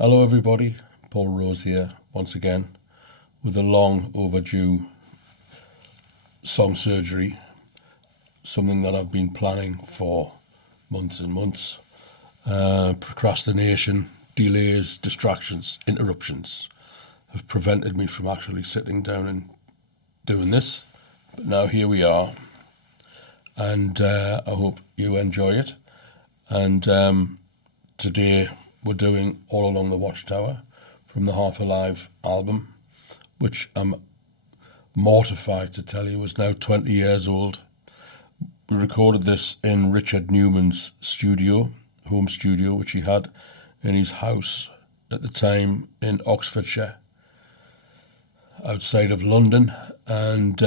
Hello everybody, Paul Rose here once again with a long overdue song surgery, something that I've been planning for months and months. Procrastination, delays, distractions, interruptions have prevented me from actually sitting down and doing this, but now here we are, and I hope you enjoy it. And today we're doing All Along the Watchtower from the Half Alive album, which I'm mortified to tell you is now 20 years old. We recorded this in Richard Newman's home studio, which he had in his house at the time in Oxfordshire, outside of London. And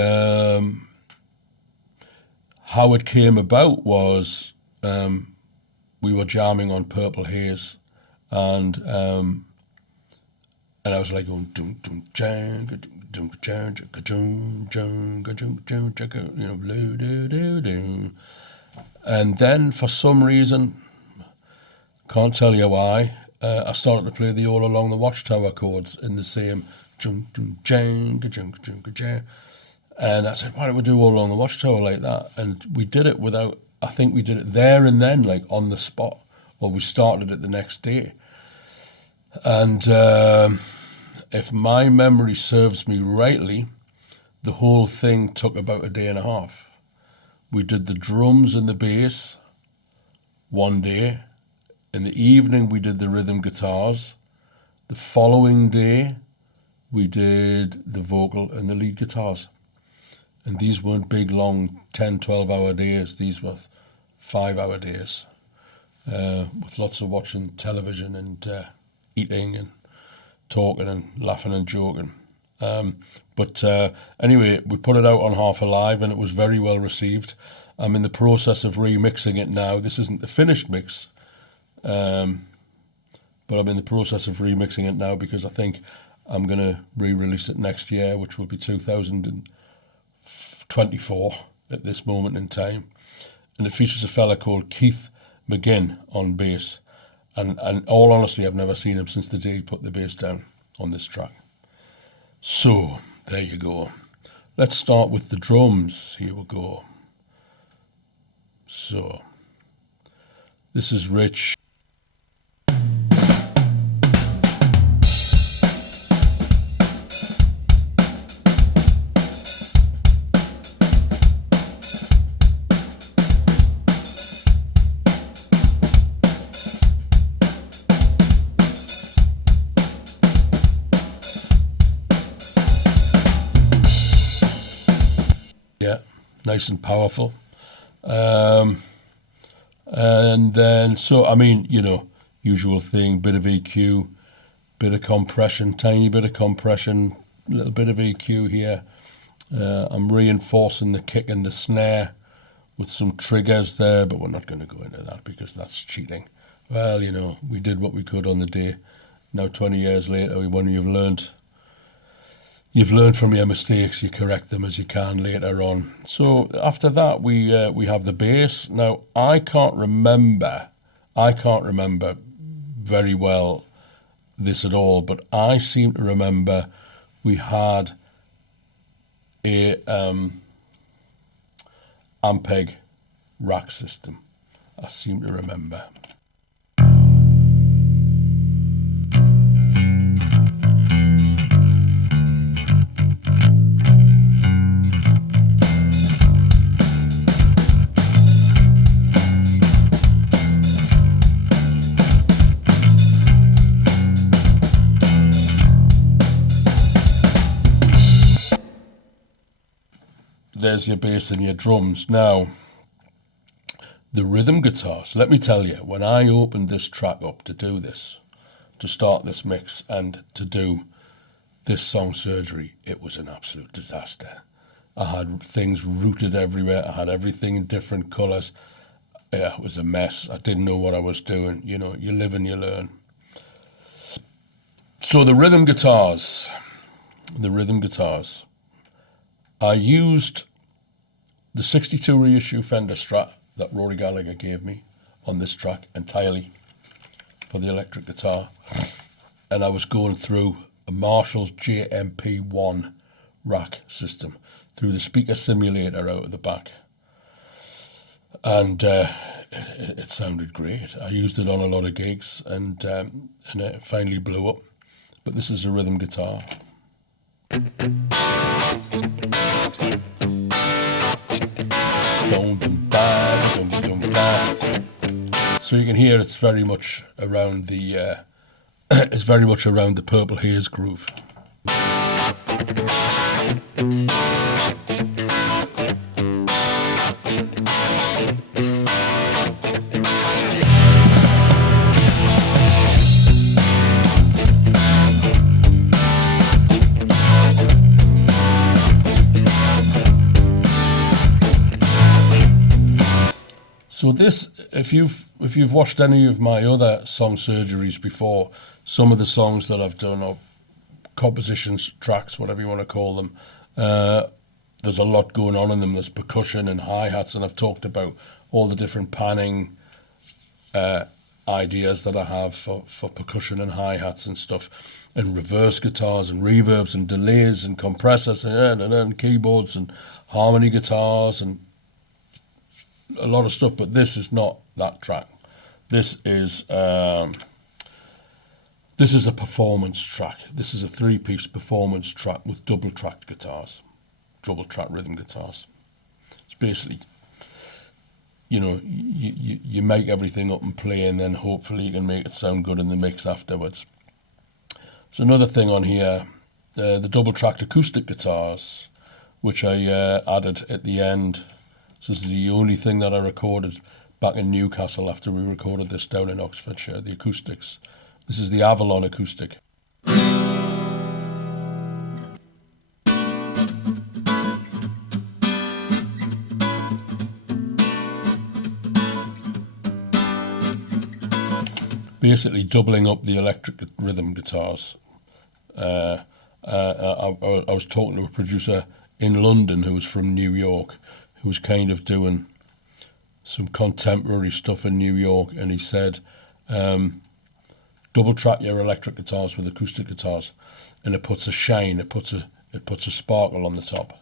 how it came about was we were jamming on Purple Haze, and I was like going doom doom jang doom jang doom jang you know, blue do do do, and then for some reason, can't tell you why, I started to play the All Along the Watchtower chords in the same doom doom jang jang, and I said, why don't we do All Along the Watchtower like that? And we did it without. I think we did it there and then, like on the spot, or we started it the next day. And if my memory serves me rightly, the whole thing took about a day and a half. We did the drums and the bass one day. In the evening, we did the rhythm guitars. The following day, we did the vocal and the lead guitars. And these weren't big, long 10, 12-hour days. These were 5-hour days with lots of watching television and eating and talking and laughing and joking. But anyway, we put it out on Half Alive and it was very well received. I'm in the process of remixing it now. This isn't the finished mix, but I'm in the process of remixing it now because I think I'm going to re-release it next year, which will be 2024 at this moment in time. And it features a fella called Keith McGinn on bass. And all honesty, I've never seen him since the day he put the bass down on this track. So, there you go. Let's start with the drums. Here we go. So, this is Rich. Yeah, nice and powerful. And then, so, I mean, you know, usual thing, bit of EQ, bit of compression, tiny bit of compression, little bit of EQ here. I'm reinforcing the kick and the snare with some triggers there, but we're not going to go into that because that's cheating. Well, you know, we did what we could on the day. Now, 20 years later, when you've learned from your mistakes, you correct them as you can later on. So after that, we have the bass. Now, I can't remember very well this at all, but I seem to remember we had a Ampeg rack system. I seem to remember. There's your bass and your drums. Now, the rhythm guitars, let me tell you, when I opened this track up to do this, to start this mix and to do this song surgery, it was an absolute disaster. I had things rooted everywhere. I had everything in different colours. Yeah, it was a mess. I didn't know what I was doing. You know, you live and you learn. So the rhythm guitars, I used the 62 reissue Fender Strat that Rory Gallagher gave me on this track entirely for the electric guitar. and I was going through a Marshall's JMP1 rack system through the speaker simulator out of the back, and it sounded great. I used it on a lot of gigs, and it finally blew up. But this is a rhythm guitar. So you can hear it's very much around the it's very much around the Purple Haze groove. So this, if you've watched any of my other song surgeries before, some of the songs that I've done, or compositions, tracks, whatever you want to call them, there's a lot going on in them. There's percussion and hi-hats, and I've talked about all the different panning ideas that I have for percussion and hi-hats and stuff, and reverse guitars and reverbs and delays and compressors and keyboards and harmony guitars and a lot of stuff. But this is not that track. This is a performance track. This is a 3-piece performance track with double-tracked guitars, double-track rhythm guitars. It's basically, you make everything up and play, and then hopefully you can make it sound good in the mix afterwards. So another thing on here, the double-tracked acoustic guitars, which I added at the end. So this is the only thing that I recorded back in Newcastle after we recorded this down in Oxfordshire, the acoustics. This is the Avalon acoustic. Basically doubling up the electric rhythm guitars. I was talking to a producer in London who was from New York, who was kind of doing some contemporary stuff in New York, and he said, double track your electric guitars with acoustic guitars, and it puts a shine, it puts a sparkle on the top.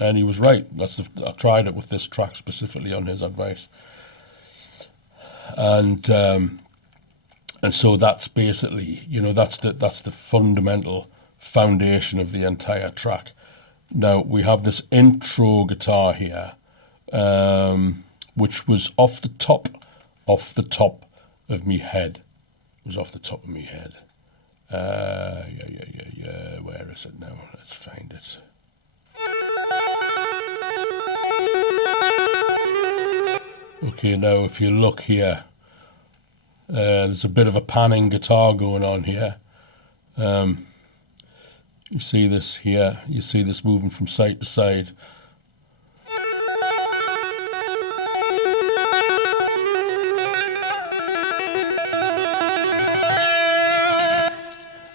And he was right. I tried it with this track specifically on his advice, and so that's basically, that's the fundamental foundation of the entire track. Now we have this intro guitar here, which was off the top of me head. It was off the top of me head. Where is it now? Let's find it. Okay, now if you look here, there's a bit of a panning guitar going on here. You see this here, you see this moving from side to side.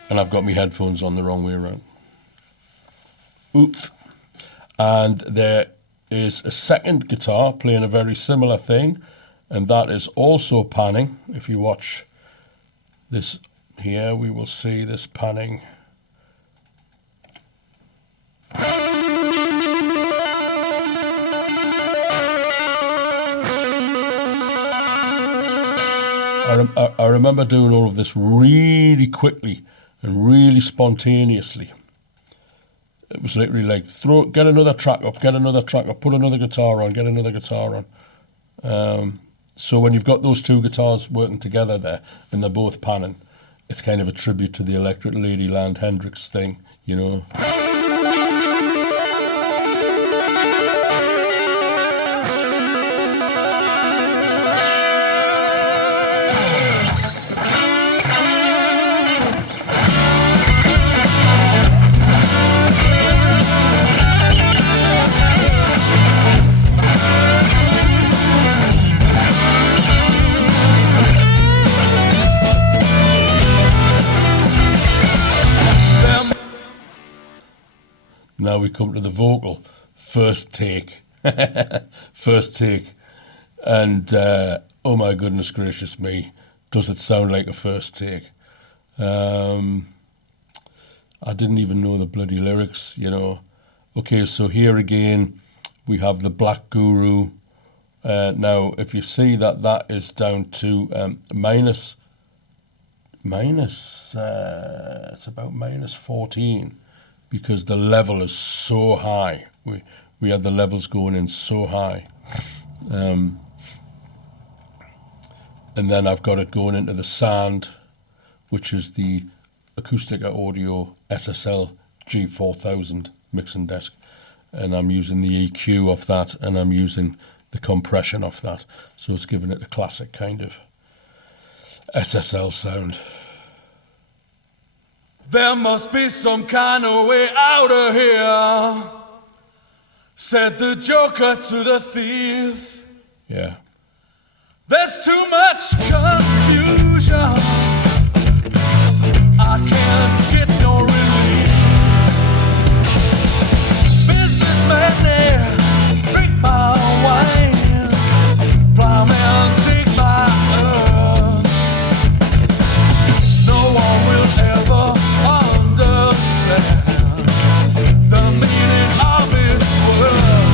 And I've got my headphones on the wrong way around. Oops. And there is a second guitar playing a very similar thing, and that is also panning. If you watch this here, we will see this panning. I remember doing all of this really quickly and really spontaneously. It was literally like, get another track up, put another guitar on, get another guitar on. So when you've got those two guitars working together there, and they're both panning, it's kind of a tribute to the Electric Ladyland Hendrix thing, Now we come to the vocal. First take. First take. And, oh my goodness gracious me, does it sound like a first take? I didn't even know the bloody lyrics, you know. Okay, so here again, we have the Black Guru. Now, if you see that that is down to it's about minus 14, because the level is so high. We had the levels going in so high. And then I've got it going into the Sand, which is the Acoustic Audio SSL G4000 mixing desk. And I'm using the EQ of that, and I'm using the compression of that. So it's giving it a classic kind of SSL sound. There must be some kind of way out of here, said the Joker to the thief. Yeah. There's too much confusion, I can't get no relief. Businessman there, drink my wine, plowman take my earth. No one will ever understand the meaning of this world.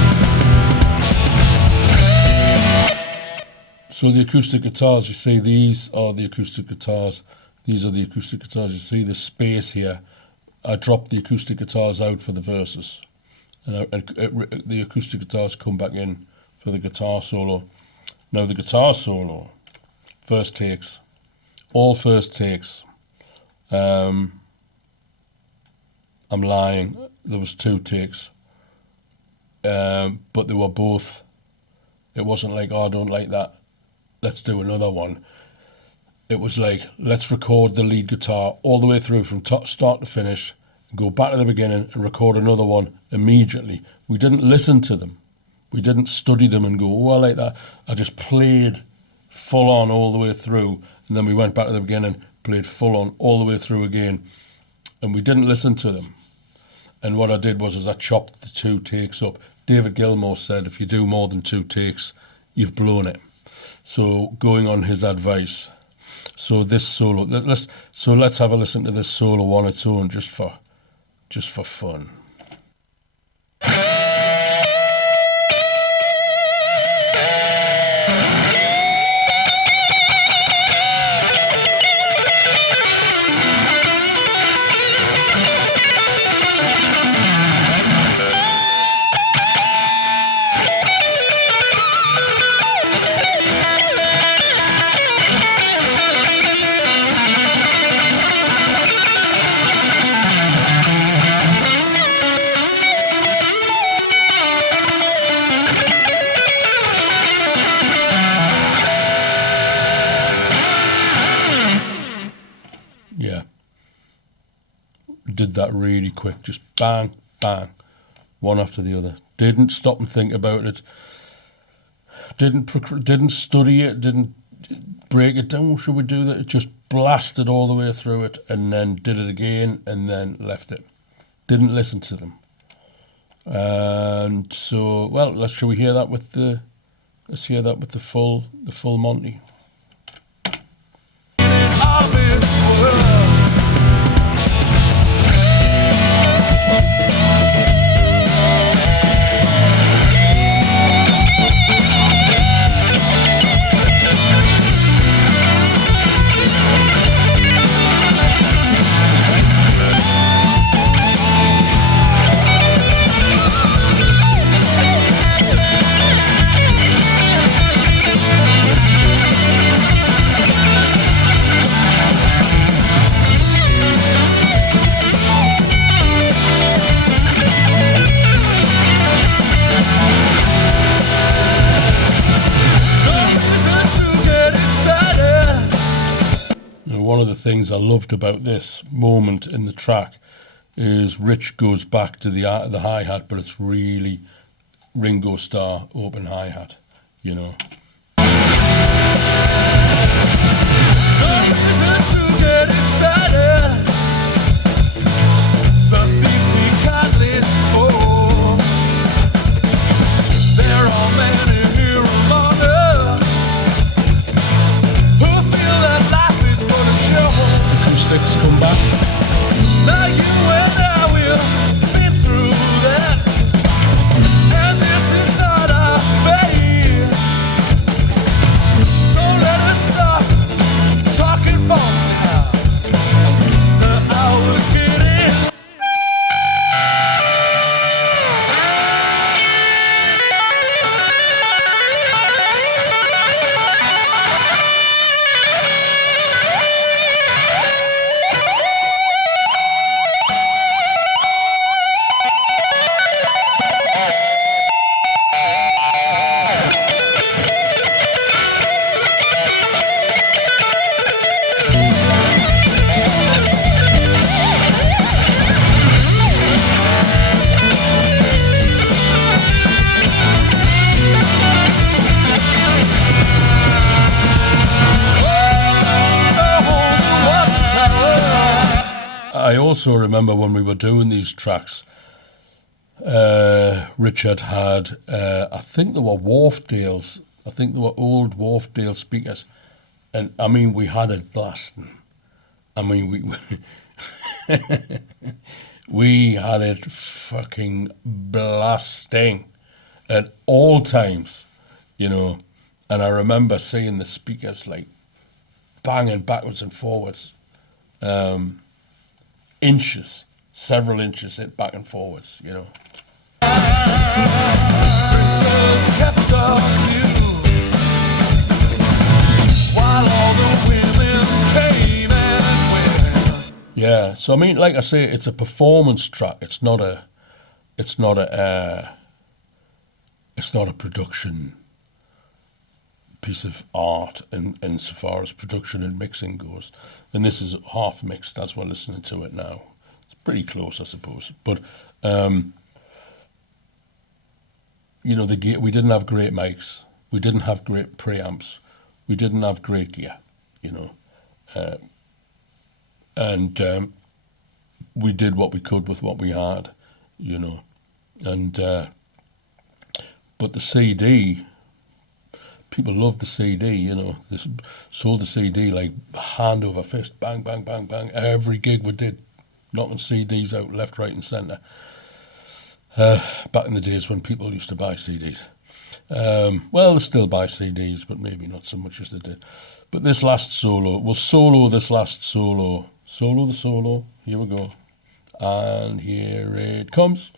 So the acoustic guitars, you see, these are the acoustic guitars. These are the acoustic guitars. You see the space here. I dropped the acoustic guitars out for the verses. And the acoustic guitars come back in for the guitar solo. Now the guitar solo, first takes, all first takes. I'm lying, there was 2 takes. But they were both, it wasn't like, oh, I don't like that, let's do another one. It was like, let's record the lead guitar all the way through from start to finish, and go back to the beginning and record another one immediately. We didn't listen to them. We didn't study them and go, oh, I like that. I just played full on all the way through, and then we went back to the beginning, played full on all the way through again, and we didn't listen to them. And what I did was I chopped the 2 takes up. David Gilmour said, if you do more than 2 takes, you've blown it. So going on his advice. So this solo, let's have a listen to this solo on its own, just for fun. Did that really quick, just bang, bang, one after the other. Didn't stop and think about it. Didn't study it. Didn't break it down. Should we do that? It just blasted all the way through it, and then did it again, and then left it. Didn't listen to them. And so, well, shall we hear that with the? Let's hear that with the full Monty. One of the things I loved about this moment in the track is Rich goes back to the hi-hat, but it's really Ringo Starr open hi-hat, you know. The people kindly spoke. tracks come back. Now you and I will be through that, and this is not our fate. So let us stop talking false now. The hour's getting. I also remember when we were doing these tracks, Richard had, I think they were Wharfdales. I think they were old Wharfdale speakers. And I mean, we had it blasting. I mean, we had it fucking blasting at all times, you know. And I remember seeing the speakers like banging backwards and forwards. Inches, several inches it back and forwards, you know. Princess kept on you, while all the women came and went. Yeah, so I mean, like I say, it's a performance track. It's not a production piece of art insofar as production and mixing goes. And this is half mixed as we're listening to it now. It's pretty close, I suppose. But you know, we didn't have great mics. We didn't have great preamps. We didn't have great gear, you know. And we did what we could with what we had, you know. And but the CD, people loved the CD, you know. They sold the CD like hand over fist, bang, bang, bang, bang. Every gig we did, knocking CDs out left, right, and centre. Back in the days when people used to buy CDs. Well, they still buy CDs, but maybe not so much as they did. But this last solo, we'll solo this last solo. Solo the solo. Here we go. And here it comes.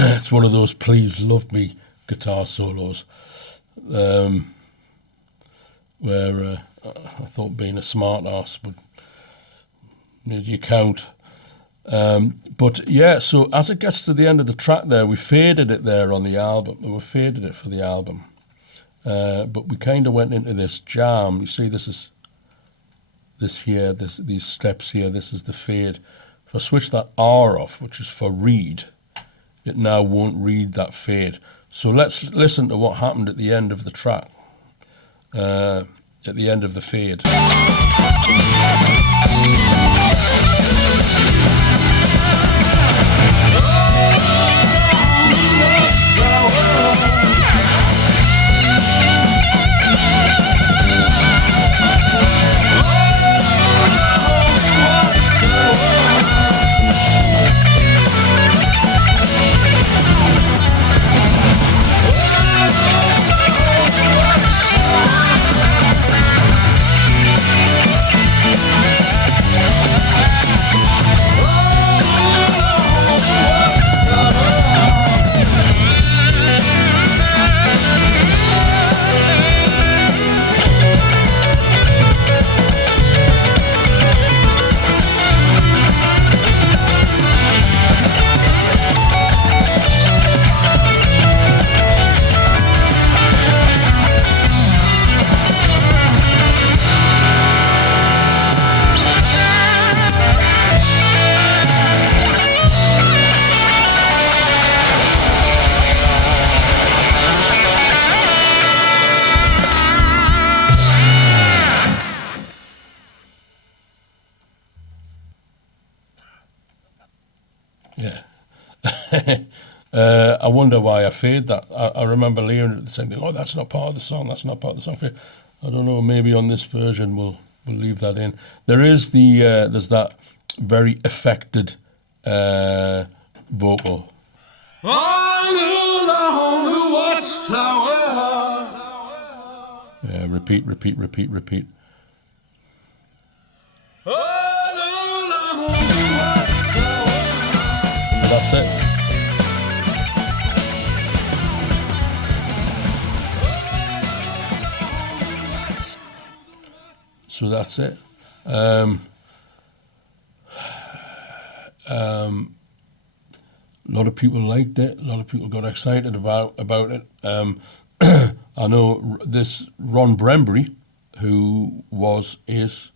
It's one of those Please Love Me guitar solos where I thought being a smart ass would made you count. But yeah, so as it gets to the end of the track there, we faded it there on the album. We faded it for the album. But we kind of went into this jam. You see, this is this here, these steps here, this is the fade. If I switch that R off, which is for read, it now won't read that fade. So let's listen to what happened at the end of the track, at the end of the fade. I wonder why I fade that. I remember Liam saying, "Oh, that's not part of the song. That's not part of the song." I don't know. Maybe on this version we'll leave that in. There is there's that very affected vocal. All along the watchtower. Repeat. All along the watchtower. That's it. So that's it. A lot of people liked it. A lot of people got excited about it. I know this Ron Brembury, who is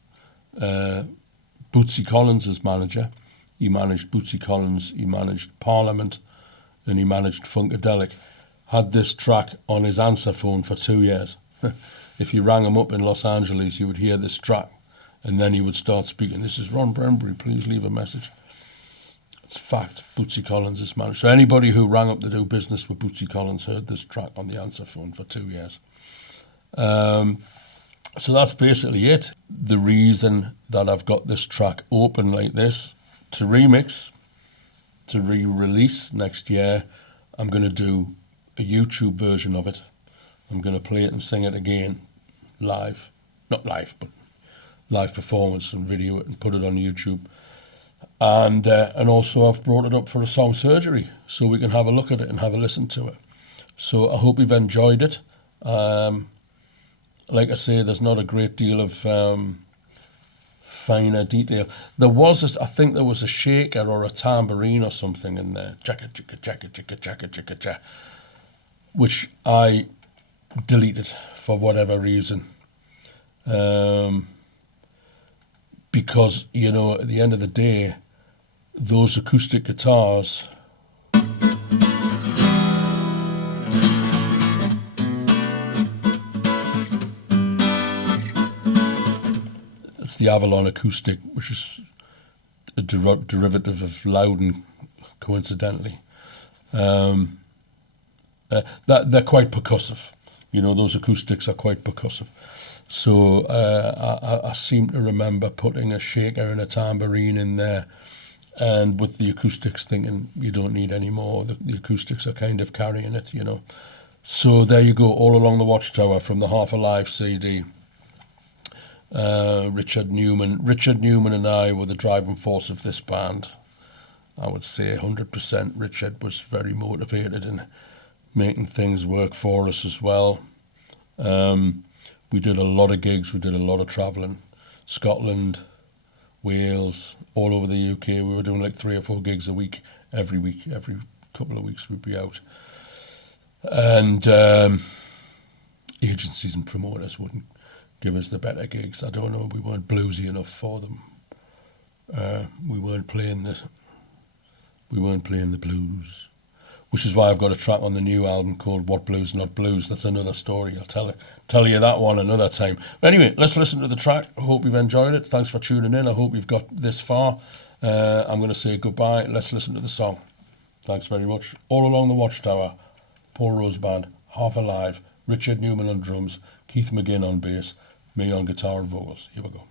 Bootsy Collins' manager. He managed Bootsy Collins, he managed Parliament, and he managed Funkadelic. Had this track on his answer phone for 2 years. If you rang him up in Los Angeles, you would hear this track, and then he would start speaking. "This is Ron Brembury, please leave a message." It's fact, Bootsy Collins is managed. So anybody who rang up to do business with Bootsy Collins heard this track on the answer phone for 2 years. So that's basically it. The reason that I've got this track open like this, to remix, to re-release next year, I'm going to do a YouTube version of it. I'm going to play it and sing it again, live. Not live, but live performance, and video it and put it on YouTube. And also I've brought it up for a song surgery, so we can have a look at it and have a listen to it. So I hope you've enjoyed it. Like I say, there's not a great deal of finer detail. I think there was a shaker or a tambourine or something in there, chaka chaka chaka chaka chaka chaka chaka, which I deleted for whatever reason. Because, at the end of the day, those acoustic guitars it's the Avalon acoustic, which is a derivative of Loudon, coincidentally. That they're quite percussive. Those acoustics are quite percussive. So I seem to remember putting a shaker and a tambourine in there, and with the acoustics thinking you don't need any more. The acoustics are kind of carrying it, So there you go, All Along the Watchtower from the Half Alive CD. Richard Newman and I were the driving force of this band. I would say 100%. Richard was very motivated in making things work for us as well. We did a lot of gigs, we did a lot of travelling. Scotland, Wales, all over the UK. We were doing like 3 or 4 gigs a week, every couple of weeks we'd be out. And agencies and promoters wouldn't give us the better gigs. I don't know, we weren't bluesy enough for them. We weren't playing the blues. Which is why I've got a track on the new album called What Blues Not Blues. That's another story. I'll tell you that one another time. But anyway, let's listen to the track. I hope you've enjoyed it. Thanks for tuning in. I hope you've got this far. I'm going to say goodbye. Let's listen to the song. Thanks very much. All Along the Watchtower, Paul Rose Band, Half Alive, Richard Newman on drums, Keith McGinn on bass, me on guitar and vocals. Here we go.